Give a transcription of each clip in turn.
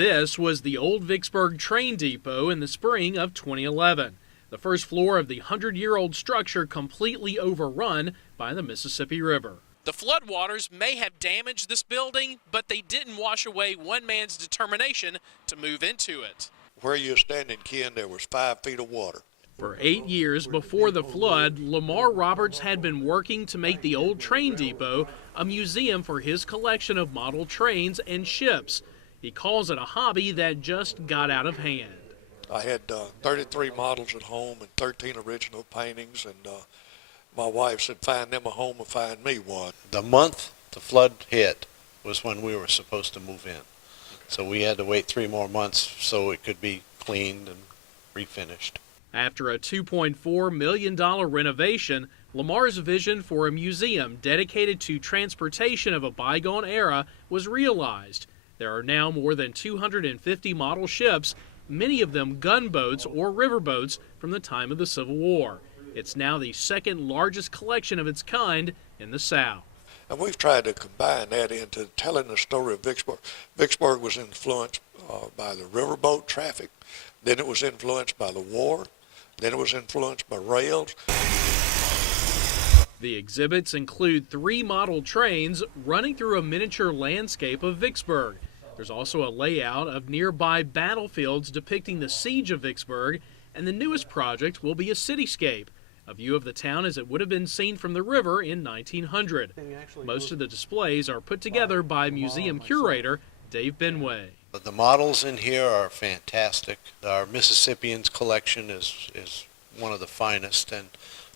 This was the old Vicksburg train depot in the spring of 2011. The first floor of the 100-year-old structure completely overrun by the Mississippi River. The floodwaters may have damaged this building, but they didn't wash away one man's determination to move into it. Where you're standing, Ken, there was 5 feet of water. For 8 years before the flood, Lamar Roberts had been working to make the old train depot a museum for his collection of model trains and ships. He calls it a hobby that just got out of hand. I had 33 models at home and 13 original paintings, and my wife said, find them a home or find me one. The month the flood hit was when we were supposed to move in. So we had to wait 3 more months so it could be cleaned and refinished. After a $2.4 million renovation, Lamar's vision for a museum dedicated to transportation of a bygone era was realized. There are now more than 250 model ships, many of them gunboats or riverboats from the time of the Civil War. It's now the second largest collection of its kind in the South. And we've tried to combine that into telling the story of Vicksburg. Vicksburg was influenced by the riverboat traffic, then it was influenced by the war, then it was influenced by rails. The exhibits include 3 model trains running through a miniature landscape of Vicksburg. There's also a layout of nearby battlefields depicting the siege of Vicksburg, and the newest project will be a cityscape, a view of the town as it would have been seen from the river in 1900. Most of the displays are put together by museum curator Dave Benway. The models in here are fantastic. Our Mississippians collection is one of the finest, and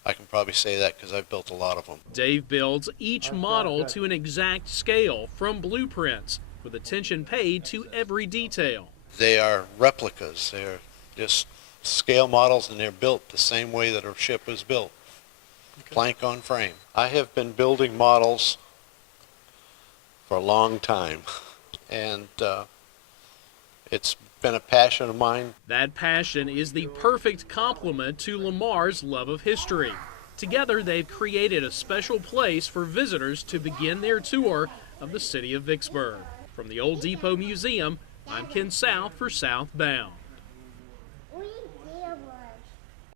I can probably say that because I've built a lot of them. Dave builds each model to an exact scale from blueprints, with attention paid to every detail. They are replicas. They're just scale models, and they're built the same way that a ship is built, plank on frame. I have been building models for a long time, and it's been a passion of mine. That passion is the perfect complement to Lamar's love of history. Together, they've created a special place for visitors to begin their tour of the city of Vicksburg. From the Old Depot Museum, I'm Ken South for Southbound.